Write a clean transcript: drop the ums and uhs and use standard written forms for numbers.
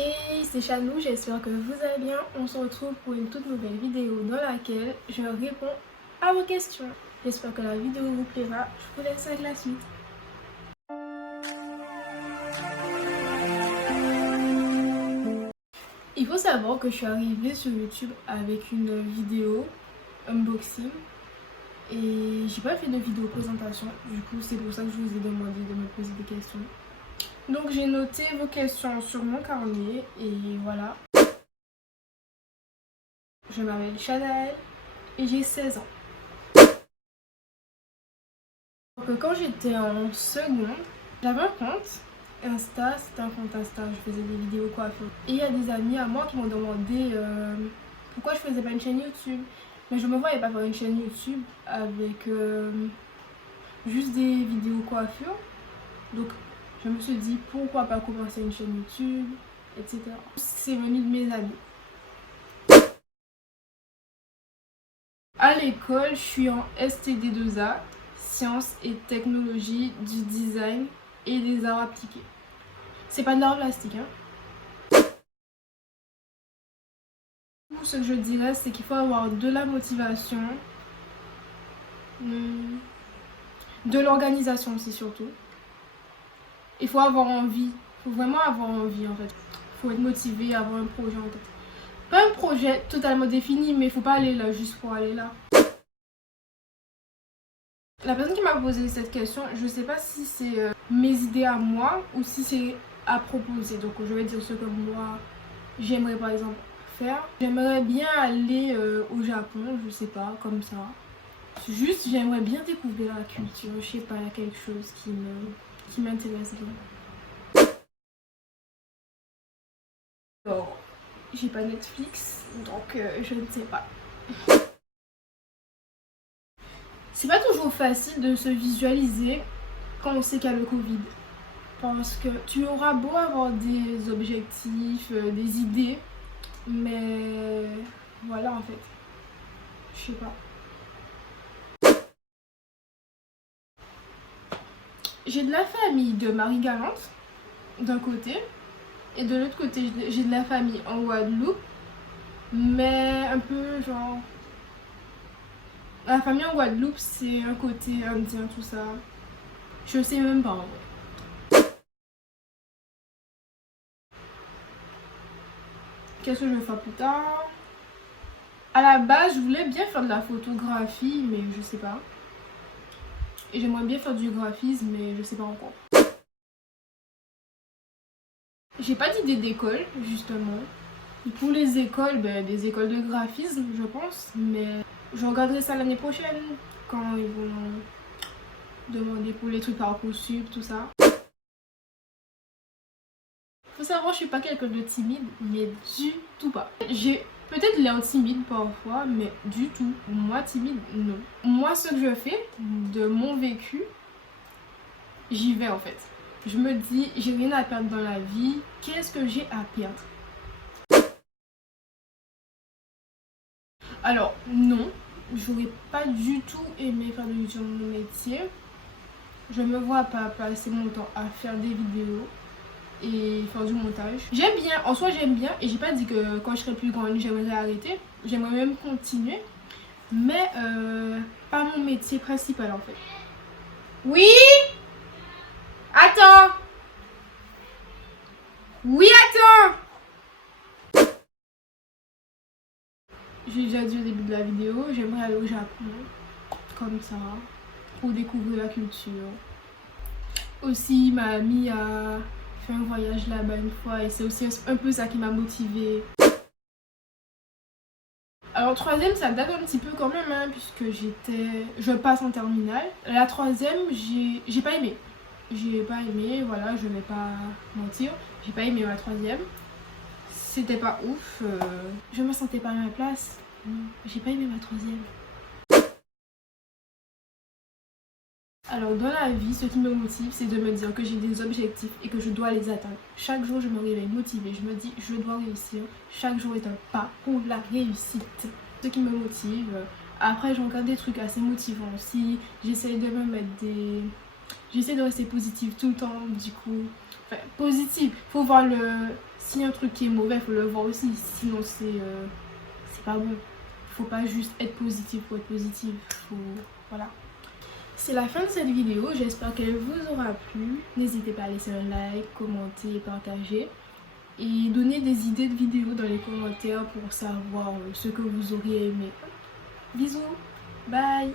Et c'est Chanou, j'espère que vous allez bien. On se retrouve pour une toute nouvelle vidéo dans laquelle je réponds à vos questions. J'espère que la vidéo vous plaira. Je vous laisse avec la suite. Il faut savoir que je suis arrivée sur YouTube avec une vidéo unboxing et j'ai pas fait de vidéo présentation. Du coup, c'est pour ça que je vous ai demandé de me poser des questions. Donc j'ai noté vos questions sur mon carnet et voilà. Je m'appelle Chanel et j'ai 16 ans. Donc quand j'étais en seconde, j'avais un compte Insta, c'était un compte Insta, je faisais des vidéos coiffure. Et il y a des amis à moi qui m'ont demandé pourquoi je faisais pas une chaîne YouTube. Mais je me voyais pas faire une chaîne YouTube avec juste des vidéos coiffure. Donc je me suis dit pourquoi pas commencer une chaîne YouTube, etc. C'est venu de mes amis. À l'école, je suis en STD2A, sciences et technologies du design et des arts appliqués. C'est pas de l'art plastique, hein. Ce que je dirais, c'est qu'il faut avoir de la motivation, de l'organisation aussi surtout. Il faut avoir envie, il faut vraiment avoir envie en fait. Il faut être motivé, avoir un projet en tête. Pas un projet totalement défini, mais il faut pas aller là juste pour aller là. La personne qui m'a posé cette question, je sais pas si c'est mes idées à moi ou si c'est à proposer. Donc je vais dire ce que moi j'aimerais par exemple faire. J'aimerais bien aller au Japon, je sais pas, comme ça. Juste j'aimerais bien découvrir la culture, je sais pas, il y a quelque chose qui m'intéresse bien. Alors, j'ai pas Netflix, donc je ne sais pas. C'est pas toujours facile de se visualiser quand on sait qu'il y a le Covid. Parce que tu auras beau avoir des objectifs, des idées, mais voilà en fait. Je sais pas. J'ai de la famille de Marie-Galante, d'un côté, et de l'autre côté, j'ai de la famille en Guadeloupe, mais un peu genre. La famille en Guadeloupe, c'est un côté indien, tout ça. Je sais même pas en vrai. Qu'est-ce que je vais faire plus tard? À la base, je voulais bien faire de la photographie, mais je sais pas. Et j'aimerais bien faire du graphisme, mais je sais pas encore. J'ai pas d'idée d'école, justement. Pour les écoles, des écoles de graphisme, je pense. Mais je regarderai ça l'année prochaine, quand ils vont demander pour les trucs Parcoursup, tout ça. Faut savoir, je suis pas quelqu'un de timide, mais du tout pas. J'ai peut-être l'air timide parfois, mais du tout. Moi, timide, non. Moi, ce que je fais, de mon vécu, j'y vais en fait. Je me dis, j'ai rien à perdre dans la vie, qu'est-ce que j'ai à perdre? Alors, non, j'aurais pas du tout aimé faire de YouTube mon métier. Je me vois pas passer mon temps à faire des vidéos et faire du montage. J'aime bien, en soi j'aime bien, et j'ai pas dit que quand je serai plus grande j'aimerais arrêter. J'aimerais même continuer, mais pas mon métier principal en fait. Oui? Attends! Oui, attends! J'ai déjà dit au début de la vidéo, j'aimerais aller au Japon, comme ça, pour découvrir la culture. Aussi, ma amie a fait un voyage là-bas une fois et c'est aussi un peu ça qui m'a motivée. Alors troisième, ça date un petit peu quand même, hein, puisque je passe en terminale. La troisième, j'ai pas aimé. J'ai pas aimé, voilà, je vais pas mentir. J'ai pas aimé ma troisième. C'était pas ouf. Je me sentais pas à ma place. Non, j'ai pas aimé ma troisième. Alors dans la vie, ce qui me motive, c'est de me dire que j'ai des objectifs et que je dois les atteindre. Chaque jour, je me réveille motivée. Je me dis, je dois réussir. Chaque jour est un pas pour la réussite. Ce qui me motive. Après, je regarde des trucs assez motivants aussi. J'essaie de me mettre des... J'essaie de rester positive tout le temps, du coup. Enfin, positive. Faut voir le... Si un truc qui est mauvais, faut le voir aussi. Sinon, c'est pas bon. Faut pas juste être positif pour être positif. Faut... Voilà. C'est la fin de cette vidéo. J'espère qu'elle vous aura plu. N'hésitez pas à laisser un like, commenter, partager. Et donner des idées de vidéos dans les commentaires pour savoir ce que vous auriez aimé. Bisous. Bye.